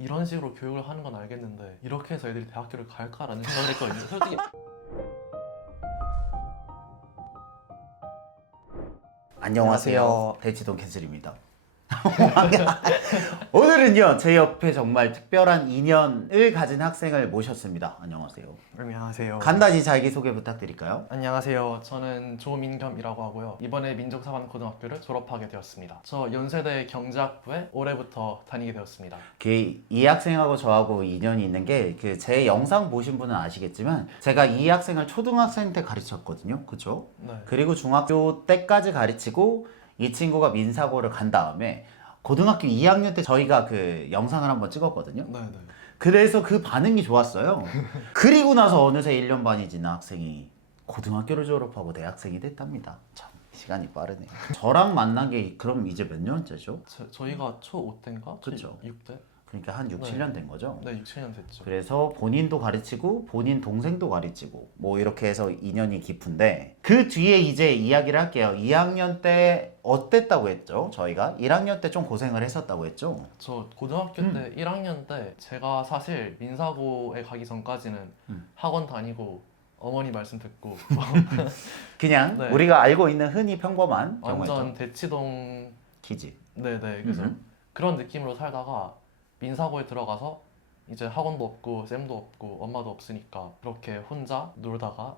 이런 식으로 교육을 하는 건 알겠는데 이렇게 해서 애들이 대학교를 갈까라는 생각을 했거든요. 솔직히 안녕하세요. 대치동 캔슬입니다. 오늘은요, 제 옆에 정말 특별한 인연을 가진 학생을 모셨습니다. 안녕하세요. 안녕하세요. 간단히 자기소개 부탁드릴까요? 안녕하세요. 저는 조민겸이라고 하고요. 이번에 민족사관고등학교를 졸업하게 되었습니다. 저 연세대 경제학부에 올해부터 다니게 되었습니다. 이 학생하고 저하고 인연이 있는 게 제 영상 보신 분은 아시겠지만 제가 이 학생을 초등학생 때 가르쳤거든요. 그쵸? 네. 그리고 중학교 때까지 가르치고 이 친구가 민사고를 간 다음에 고등학교 2학년 때 저희가 그 영상을 한번 찍었거든요. 네네. 그래서 그 반응이 좋았어요. 그리고 나서 어느새 1년 반이 지난 학생이 고등학교를 졸업하고 대학생이 됐답니다. 참 시간이 빠르네요. 저랑 만난 게 그럼 이제 몇 년째죠? 저희가 초 5대인가? 그쵸. 6대? 그러니까 한 6, 네. 7년 된 거죠? 네, 6, 7년 됐죠. 그래서 본인도 가르치고 본인 동생도 가르치고 뭐 이렇게 해서 인연이 깊은데 그 뒤에 이제 이야기를 할게요. 2학년 때 어땠다고 했죠? 저희가 1학년 때 좀 고생을 했었다고 했죠? 저 고등학교 때 1학년 때 제가 사실 민사고에 가기 전까지는 학원 다니고 어머니 말씀 듣고 그냥 네. 우리가 알고 있는 흔히 평범한 완전 경우였죠. 대치동 키즈. 네네 그래서 그런 느낌으로 살다가 민사고에 들어가서 이제 학원도 없고 쌤도 없고 엄마도 없으니까 그렇게 혼자 놀다가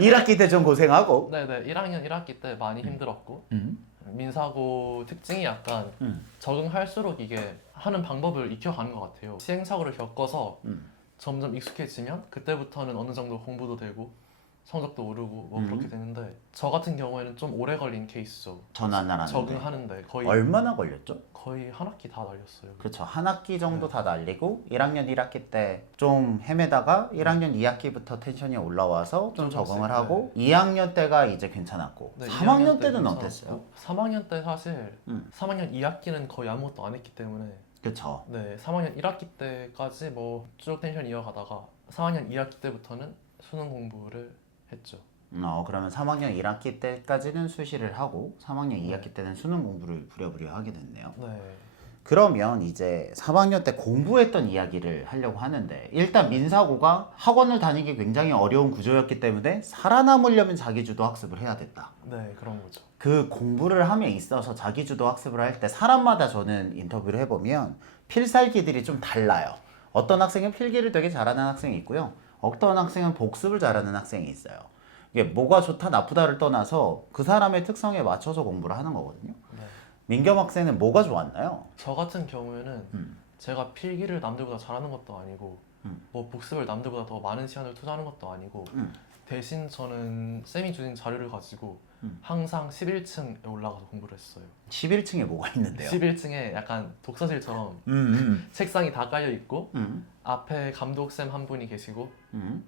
1학기 때 좀 고생하고 네네 1학년 1학기 때 많이 힘들었고 민사고 특징이 약간 적응할수록 이게 하는 방법을 익혀가는 것 같아요. 시행착오를 겪어서 점점 익숙해지면 그때부터는 어느 정도 공부도 되고 성적도 오르고 뭐 그렇게 되는데 저 같은 경우에는 좀 오래 걸린 케이스죠. 전환을 하는데 적응하는데 거의 얼마나 걸렸죠? 거의 한 학기 다 날렸어요. 그렇죠. 한 학기 정도 다 날리고 1학년 1학기 때 좀 헤매다가 1학년 2학기부터 텐션이 올라와서 좀 적응을 하고 2학년 때가 이제 괜찮았고 네, 3학년 2학년 때는 때 어땠어요? 3학년 때 사실 3학년 2학기는 거의 아무것도 안 했기 때문에 그렇죠. 네 3학년 1학기 때까지 뭐 쭉 텐션 이어가다가 3학년 2학기 때부터는 수능 공부를 했죠. 그러면 3학년 1학기 때까지는 수시를 하고 3학년 2학기 때는 수능 공부를 부랴부랴 하게 됐네요. 네. 그러면 이제 3학년 때 공부했던 이야기를 하려고 하는데 일단 민사고가 학원을 다니기 굉장히 어려운 구조였기 때문에 살아남으려면 자기주도 학습을 해야 됐다. 네 그런 거죠. 그 공부를 함에 있어서 자기주도 학습을 할 때 사람마다 저는 인터뷰를 해보면 필살기들이 좀 달라요. 어떤 학생은 필기를 되게 잘하는 학생이 있고요. 어떤 학생은 복습을 잘하는 학생이 있어요. 이게 뭐가 좋다 나쁘다를 떠나서 그 사람의 특성에 맞춰서 공부를 하는 거거든요. 네. 민겸 학생은 뭐가 좋았나요? 저 같은 경우에는 제가 필기를 남들보다 잘하는 것도 아니고 뭐 복습을 남들보다 더 많은 시간을 투자하는 것도 아니고 대신 저는 쌤이 주신 자료를 가지고 항상 11층에 올라가서 공부를 했어요. 11층에 뭐가 있는데요? 11층에 약간 독서실처럼 책상이 다 깔려 있고 앞에 감독쌤 한 분이 계시고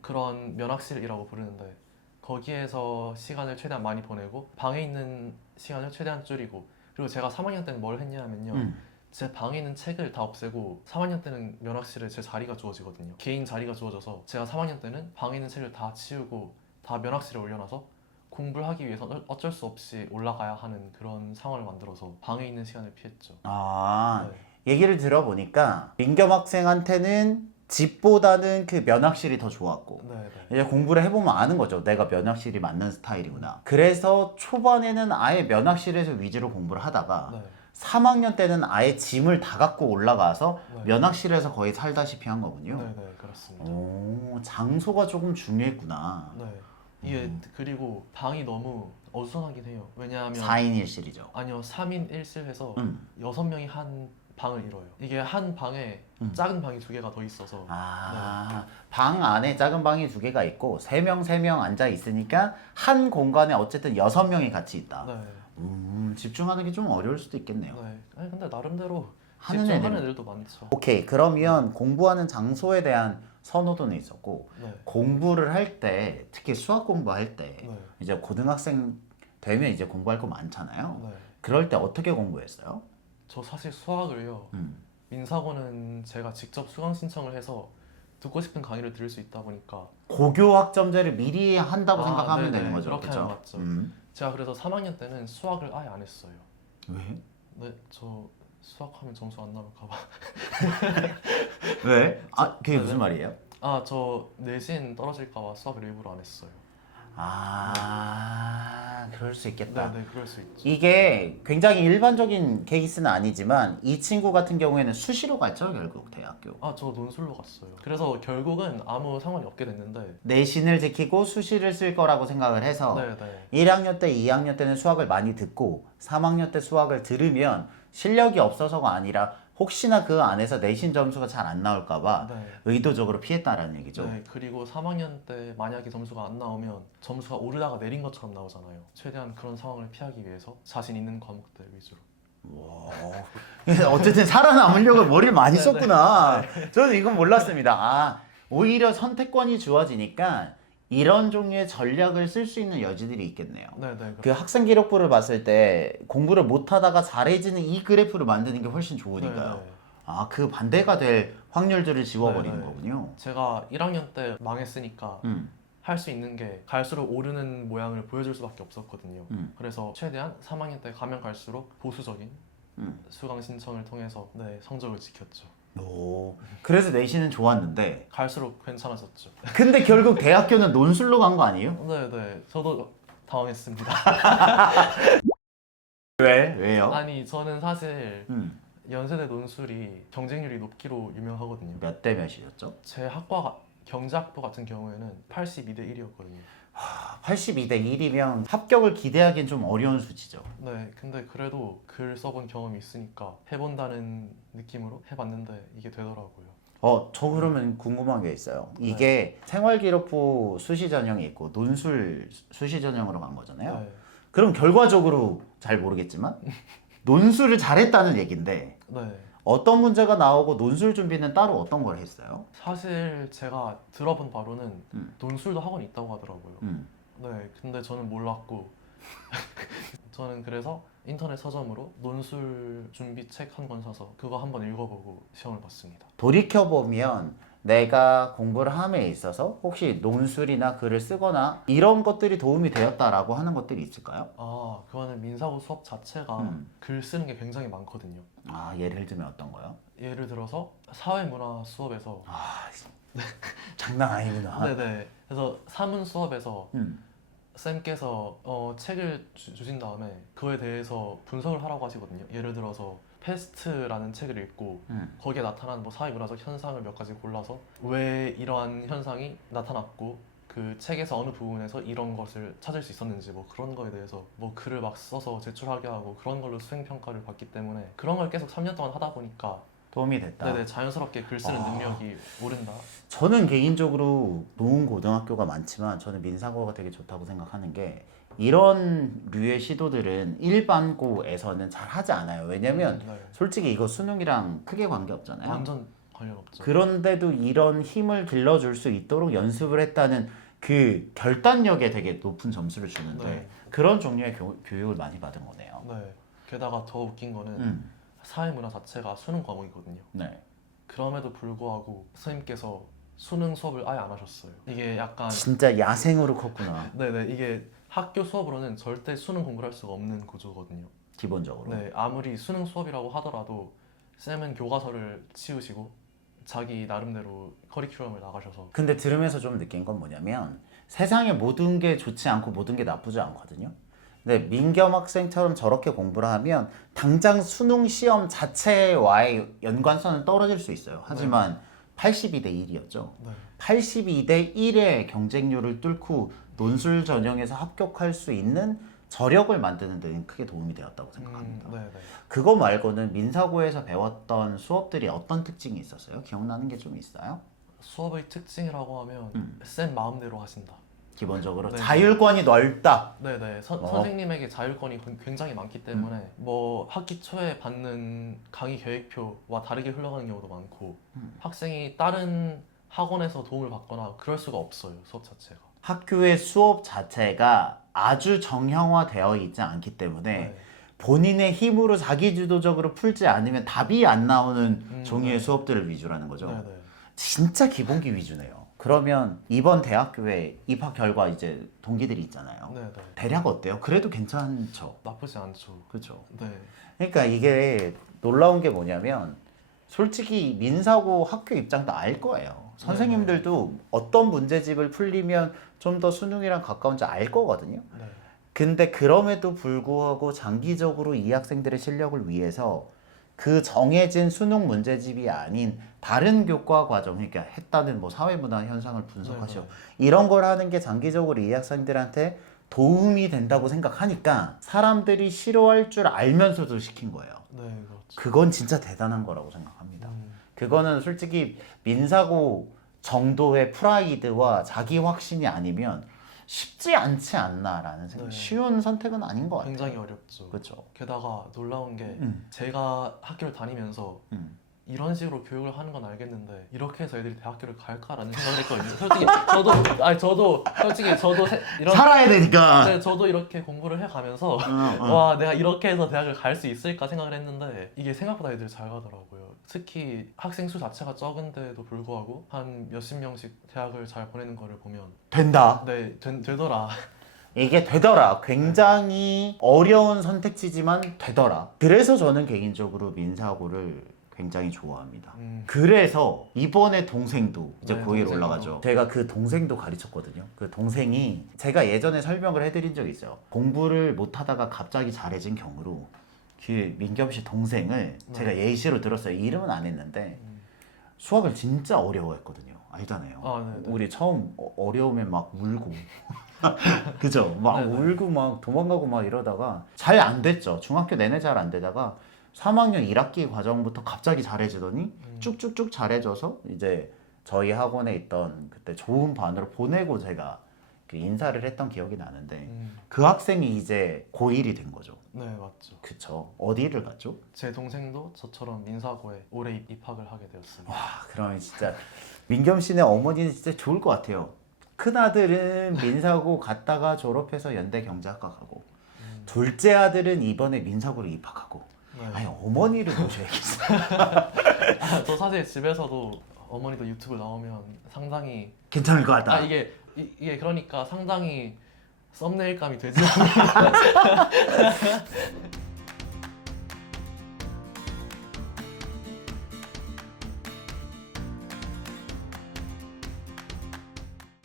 그런 면학실이라고 부르는데 거기에서 시간을 최대한 많이 보내고 방에 있는 시간을 최대한 줄이고 그리고 제가 3학년 때는 뭘 했냐면요 제 방에 있는 책을 다 없애고 3학년 때는 면학실에 제 자리가 주어지거든요. 개인 자리가 주어져서 제가 3학년 때는 방에 있는 책을 다 치우고 다 면학실에 올려놔서 공부를 하기 위해서 어쩔 수 없이 올라가야 하는 그런 상황을 만들어서 방에 있는 시간을 피했죠. 네. 얘기를 들어보니까 민겸 학생한테는 집보다는 그 면학실이 더 좋았고 네. 이제 공부를 해보면 아는 거죠. 내가 면학실이 맞는 스타일이구나. 그래서 초반에는 아예 면학실에서 위주로 공부를 하다가 네. 3학년 때는 아예 짐을 다 갖고 올라가서 네. 면학실에서 거의 살다시피 한 거군요. 네, 그렇습니다. 오, 장소가 조금 중요했구나. 네. 이게 그리고 방이 너무 어수선하긴 해요. 왜냐하면 4인 1실이죠. 아니요 3인 1실에서 6명이 한 방을 이뤄요. 이게 한 방에 작은 방이 2개가 더 있어서 방 안에 작은 방이 2개가 있고 3명 앉아 있으니까 한 공간에 어쨌든 6명이 같이 있다. 네. 집중하는 게 좀 어려울 수도 있겠네요. 네. 아니 근데 나름대로 하는 집중하는 애들도 많죠. 오케이, 그러면 공부하는 장소에 대한 선호도는 있었고 네. 공부를 할 때 특히 수학 공부할 때 네. 이제 고등학생 되면 이제 공부할 거 많잖아요. 네. 그럴 때 어떻게 공부했어요? 저 사실 수학을요. 민사고는 제가 직접 수강 신청을 해서 듣고 싶은 강의를 들을 수 있다 보니까 고교 학점제를 미리 한다고 생각하면 네네. 되는 거죠. 그렇게 그쵸? 하면 맞죠. 제가 그래서 3학년 때는 수학을 아예 안 했어요. 왜? 네, 저 수학하면 점수 안 나올까 봐. 왜? 아, 그게 무슨 말이에요? 아, 저 내신 떨어질까 봐 수학을 일부러 안 했어요. 아, 그럴 수 있겠다. 네, 그럴 수 있죠. 이게 굉장히 일반적인 케이스는 아니지만 이 친구 같은 경우에는 수시로 갔죠, 결국 대학교. 아, 저 논술로 갔어요. 그래서 결국은 아무 상관이 없게 됐는데. 내신을 지키고 수시를 쓸 거라고 생각을 해서 네, 네. 1학년 때, 2학년 때는 수학을 많이 듣고 3학년 때 수학을 들으면 실력이 없어서가 아니라 혹시나 그 안에서 내신 점수가 잘 안 나올까 봐 네. 의도적으로 피했다라는 얘기죠. 네, 그리고 3학년 때 만약에 점수가 안 나오면 점수가 오르다가 내린 것처럼 나오잖아요. 최대한 그런 상황을 피하기 위해서 자신 있는 과목들 위주로. 어쨌든 살아남으려고 머리를 많이 네, 썼구나. 저는 이건 몰랐습니다. 아, 오히려 선택권이 주어지니까 이런 종류의 전략을 쓸 수 있는 여지들이 있겠네요. 네, 네. 그 학생 기록부를 봤을 때 공부를 못하다가 잘해지는 이 그래프를 만드는 게 훨씬 좋으니까요. 네, 네. 아, 그 반대가 될 확률들을 지워버리는 네, 네. 거군요. 제가 1학년 때 망했으니까 할 수 있는 게 갈수록 오르는 모양을 보여줄 수밖에 없었거든요. 그래서 최대한 3학년 때 가면 갈수록 보수적인 수강 신청을 통해서 네, 성적을 지켰죠. 오, 그래서 내신은 좋았는데 갈수록 괜찮아졌죠. 근데 결국 대학교는 논술로 간 거 아니에요? 네, 네. 저도 당황했습니다. 왜요? 아니, 저는 사실 음. 연세대 논술이 경쟁률이 높기로 유명하거든요. 몇 대 몇이었죠? 제 학과가 경제학부 같은 경우에는 82대 1이었거든요. 82대 1이면 합격을 기대하기엔 좀 어려운 수치죠. 네, 근데 그래도 글 써본 경험이 있으니까 해본다는 느낌으로 해봤는데 이게 되더라고요. 저 그러면 궁금한 게 있어요. 이게 생활기록부 수시 전형이 있고 논술 수시 전형으로 간 거잖아요. 네, 그럼 결과적으로 잘 모르겠지만 논술을 잘했다는 얘긴데 네. 어떤 문제가 나오고 논술 준비는 따로 어떤 걸 했어요? 사실 제가 들어본 바로는 논술도 학원이 있다고 하더라고요. 네, 근데 저는 몰랐고 저는 그래서 인터넷 서점으로 논술 준비 책 한 권 사서 그거 한번 읽어보고 시험을 봤습니다. 돌이켜보면 내가 공부를 함에 있어서 혹시 논술이나 글을 쓰거나 이런 것들이 도움이 되었다라고 하는 것들이 있을까요? 아, 그거는 민사고 수업 자체가 글 쓰는 게 굉장히 많거든요. 아, 예를 들면 어떤 거요? 예를 들어서 사회문화 수업에서 장난 아니구나. 네네. 그래서 사문 수업에서 음. 쌤께서 책을 주신 다음에 그거에 대해서 분석을 하라고 하시거든요. 예를 들어서 패스트라는 책을 읽고 거기에 나타난 뭐 사회문화적 현상을 몇 가지 골라서 왜 이러한 현상이 나타났고 그 책에서 어느 부분에서 이런 것을 찾을 수 있었는지 뭐 그런 거에 대해서 뭐 글을 막 써서 제출하게 하고 그런 걸로 수행 평가를 받기 때문에 그런 걸 계속 3년 동안 하다 보니까 도움이 됐다. 네네 자연스럽게 글 쓰는 능력이 오른다. 저는 개인적으로 좋은 고등학교가 많지만 저는 민사고가 되게 좋다고 생각하는 게 이런 류의 시도들은 일반고에서는 잘 하지 않아요. 왜냐면 네. 솔직히 이거 수능이랑 크게 관계 없잖아요. 완전 관련 없죠. 그런데도 이런 힘을 길러줄 수 있도록 연습을 했다는 그 결단력에 되게 높은 점수를 주는데 네. 그런 종류의 교육을 많이 받은 거네요. 네. 게다가 더 웃긴 거는 사회문화 자체가 수능 과목이거든요. 네. 그럼에도 불구하고 선생님께서 수능 수업을 아예 안 하셨어요. 이게 약간 진짜 야생으로 컸구나. 네네 이게 학교 수업으로는 절대 수능 공부를 할 수가 없는 구조거든요. 기본적으로. 네, 아무리 수능 수업이라고 하더라도 쌤은 교과서를 치우시고 자기 나름대로 커리큘럼을 나가셔서 근데 들으면서 좀 느낀 건 뭐냐면 세상에 모든 게 좋지 않고 모든 게 나쁘지 않거든요. 근데 민겸 학생처럼 저렇게 공부를 하면 당장 수능 시험 자체와의 연관성은 떨어질 수 있어요. 하지만 82대 1이었죠. 네. 82대 1의 경쟁률을 뚫고 논술 전형에서 합격할 수 있는 저력을 만드는 데는 크게 도움이 되었다고 생각합니다. 네네. 그거 말고는 민사고에서 배웠던 수업들이 어떤 특징이 있었어요? 기억나는 게 좀 있어요? 수업의 특징이라고 하면 쌤 마음대로 하신다. 기본적으로 네. 자율권이 넓다. 네네 선생님에게 자율권이 굉장히 많기 때문에 뭐 학기 초에 받는 강의 계획표와 다르게 흘러가는 경우도 많고 학생이 다른 학원에서 도움을 받거나 그럴 수가 없어요 수업 자체가. 학교의 수업 자체가 아주 정형화되어 있지 않기 때문에 네. 본인의 힘으로 자기주도적으로 풀지 않으면 답이 안 나오는 종류의 네. 수업들을 위주라는 거죠. 네네. 진짜 기본기 위주네요. 그러면 이번 대학교에 입학 결과 이제 동기들이 있잖아요. 네네. 대략 어때요? 그래도 괜찮죠. 나쁘지 않죠. 그렇죠. 네. 그러니까 이게 놀라운 게 뭐냐면 솔직히 민사고 학교 입장도 알 거예요. 선생님들도 어떤 문제집을 풀리면 좀 더 수능이랑 가까운지 알 거거든요. 네. 근데 그럼에도 불구하고 장기적으로 이 학생들의 실력을 위해서 그 정해진 수능 문제집이 아닌 다른 교과 과정, 그러니까 했다는 뭐 사회문화 현상을 분석하시고 이런 걸 하는 게 장기적으로 이 학생들한테 도움이 된다고 생각하니까 사람들이 싫어할 줄 알면서도 시킨 거예요. 네, 그렇죠. 그건 진짜 대단한 거라고 생각합니다. 그거는 솔직히 민사고 정도의 프라이드와 자기 확신이 아니면 쉽지 않지 않나라는 생각. 네. 쉬운 선택은 아닌 것 같아요. 굉장히 어렵죠. 그렇죠. 게다가 놀라운 게 제가 학교를 다니면서 이런 식으로 교육을 하는 건 알겠는데 이렇게 해서 애들이 대학교를 갈까라는 생각을 했거든요. 솔직히 저도 이런 살아야 되니까. 네, 저도 이렇게 공부를 해가면서 와 내가 이렇게 해서 대학을 갈 수 있을까 생각을 했는데 이게 생각보다 애들이 잘 가더라고요. 특히 학생 수 자체가 적은데도 불구하고 한 몇십 명씩 대학을 잘 보내는 거를 보면 된다. 네 되더라. 이게 되더라. 굉장히 어려운 선택지지만 되더라. 그래서 저는 개인적으로 민사고를 굉장히 좋아합니다. 그래서 이번에 동생도 이제 네, 고1 동생도. 올라가죠. 제가 그 동생도 가르쳤거든요. 그 동생이 제가 예전에 설명을 해드린 적이 있어요. 공부를 못하다가 갑자기 잘해진 경우로 그 민겸 씨 동생을 제가 예시로 들었어요. 이름은 안 했는데 수학을 진짜 어려워했거든요. 알잖아요. 아, 네네. 우리 처음 어려우면 막 울고 그죠? 막 네네. 울고 막 도망가고 막 이러다가 잘 안 됐죠. 중학교 내내 잘 안 되다가 3학년 1학기 과정부터 갑자기 잘해지더니 쭉쭉쭉 잘해져서 이제 저희 학원에 있던 그때 좋은 반으로 보내고 제가 그 인사를 했던 기억이 나는데 그 학생이 이제 고1이 된 거죠. 네 맞죠. 그쵸. 어디를 갔죠? 제 동생도 저처럼 민사고에 올해 입학을 하게 되었습니다. 와, 그러면 진짜 민겸 씨네 어머니는 진짜 좋을 것 같아요. 큰 아들은 민사고 갔다가 졸업해서 연대 경제학과 가고 둘째 아들은 이번에 민사고를 입학하고 네. 아니 어머니를 모셔야겠어요. 저 사실 집에서도 어머니도 유튜브 나오면 상당히 괜찮을 것 같다. 이게 그러니까 상당히 썸네일감이 되지 않나.